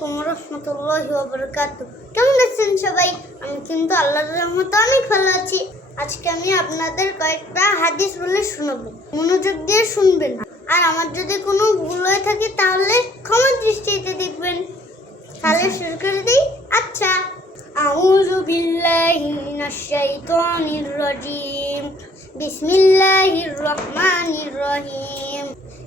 আলাইকুম রহমতুল্লাহ বরকাত কেমন আছেন সবাই? আমি কিন্তু আল্লাহর রহমতে অনেক ভালো আছি। আজকে আমি আপনাদের কয়েকটা হাদিস বলে শোনাবো। মনোযোগ দিয়ে শুনবেন। আর আমার যদি কোনো ভুল হয়ে থাকে তাহলে ক্ষমা দৃষ্টিতে দেখবেন। তাহলে শুরু করে দিই। আচ্ছা। আউযু বিল্লাহি মিনাশ শাইতানির রাজিম। বিসমিল্লাহির রহমানির রহিম।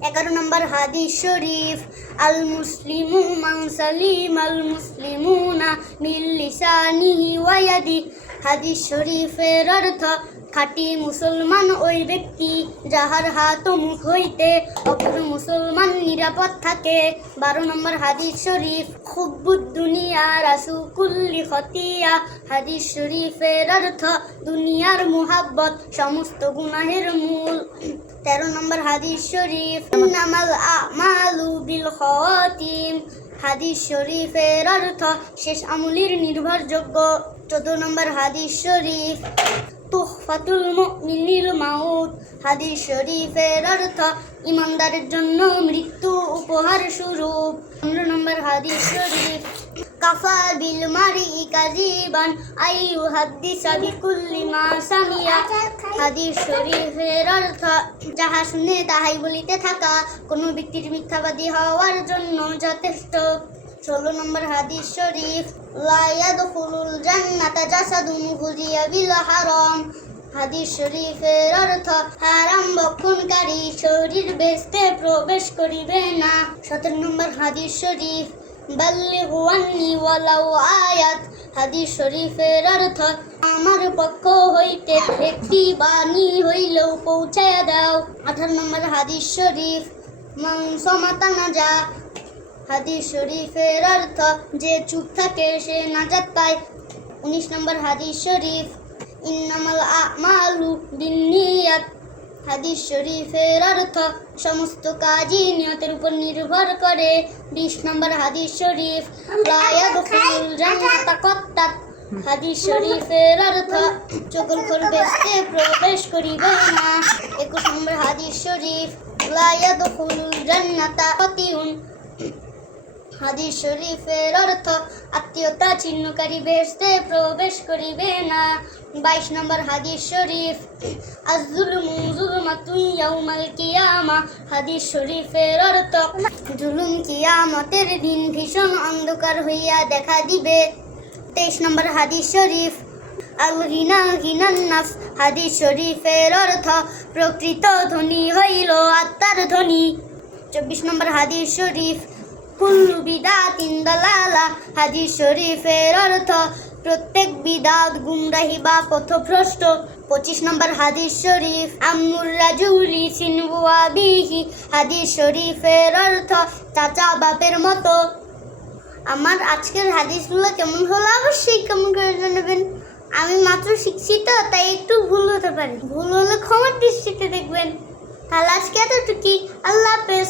এগারো নম্বর হাদিস শরীফ আল মুসলিমু মান সালিম আল মুসলিমুনা মিন লিসানিহি ওয়া হাদিস শরীফের অর্থ, খাঁটি মুসলমান ওই ব্যক্তি যাহার হাত মুখ হইতে অপর মুসলমান নিরাপদ থাকে। বারো নম্বর হাদিস শরীফ দুনিয়া রাসু কুল্লি খতিয়া। হাদিস শরীফের অর্থ, দুনিয়ার মুহাব্বত সমস্ত গুনাহের মূল। তেরো নম্বর হাদিস শরীফ নামাল আমালু বিল খাওয়াতিম হাদিস শরীফের অর্থ, শেষ আমলির নির্ভরযোগ্য। চোদ্দ নম্বর হাদিস শরীফ, তুহফাতুল মুমিনিল মাউত। হাদিস শরীফের অর্থ, ইমানদারের জন্য মৃত্যু উপহার স্বরূপ। পনেরো নম্বর হাদিস শরীফ, কাফা বিল মারি কাজিবান আইয়ু হাদিসা বিকুল্লি মা সামিয়া। হাদিস শরীফের অর্থ, যাহা শুনে তাহাই বলিতে থাকা, কোনো ব্যক্তির মিথ্যাবাদী হওয়ার জন্য যথেষ্ট। ষোলো নম্বর হাদিস শরীফ, লা ইয়াদখুলুল জান্নাতা জাসাদুন গুজিয়া বিল হারাম। হাদিস শরীফের অর্থ, হারাম বক্ষণকারী শরীর বেস্তে প্রবেশ করিবে না। সতেরো নম্বর হাদিস শরীফ, বাল্লিগু আন্নি ওয়ালাউ আয়াত। হাদিস শরীফের অর্থ, আমার পক্ষ হইতে একটি বাণী হইলেও পৌঁছায়া দাও। আঠারো নম্বর হাদিস শরীফ মাংস মাতা না যা হাদিস শরীফের অর্থ যে চুপ থাকে সে নাজাত পায়। উনিশ নম্বর হাদিস শরীফ, ইন্নামাল আমালু বিন্নিয়াত। হাদিস শরীফের অর্থ সমস্ত কাজই নিয়তের উপর নির্ভর করে। বিশ নম্বর হাদিস শরীফ হাদিস শরীফের অর্থ চকল সে প্রবেশ করিবে না। একুশ নম্বর হাদিস শরীফ, লা ইয়াদখুলুল জান্নাতা কতিউন হাদিস শরীফের অর্থ, আত্মীয়তা ছিন্নকারী বেহেশতে প্রবেশ করিবে না। বাইশ নম্বর হাদিস শরীফ আজুলুমু জুলমাতুন ইয়াউমাল কিয়ামা। হাদিস শরীফের অর্থ, জুলুম কিয়ামতের দিন ভীষণ অন্ধকার হইয়া দেখা দিবে। তেইশ নম্বর হাদিস শরীফ আল গিনা গিনান হাদিস শরীফের অর্থ, প্রকৃত ধ্বনি হইল আত্মার ধ্বনি চব্বিশ নম্বর হাদিস শরীফ কুল্লু বিদাতিন দালালা হাদিস শরীফের অর্থ, প্রত্যেক বিদাত গুমরাহি বা পথভ্রষ্ট। পঁচিশ নম্বর হাদিস শরীফ আমুর রাজুলি সিনবুয়া বিহি হাদিস শরীফের অর্থ, চাচা বাপের মতো। আমার আজকের হাদিসগুলো কেমন হলো অবশ্যই কেমন করে জানাবেন। আমি মাত্র শিখছি তো, তাই একটু ভুল হতে পারে। ভুল হলে ক্ষমার দৃষ্টিতে দেখবেন। তাহলে আজকে এতটুকুই। আল্লাহ হাফেজ।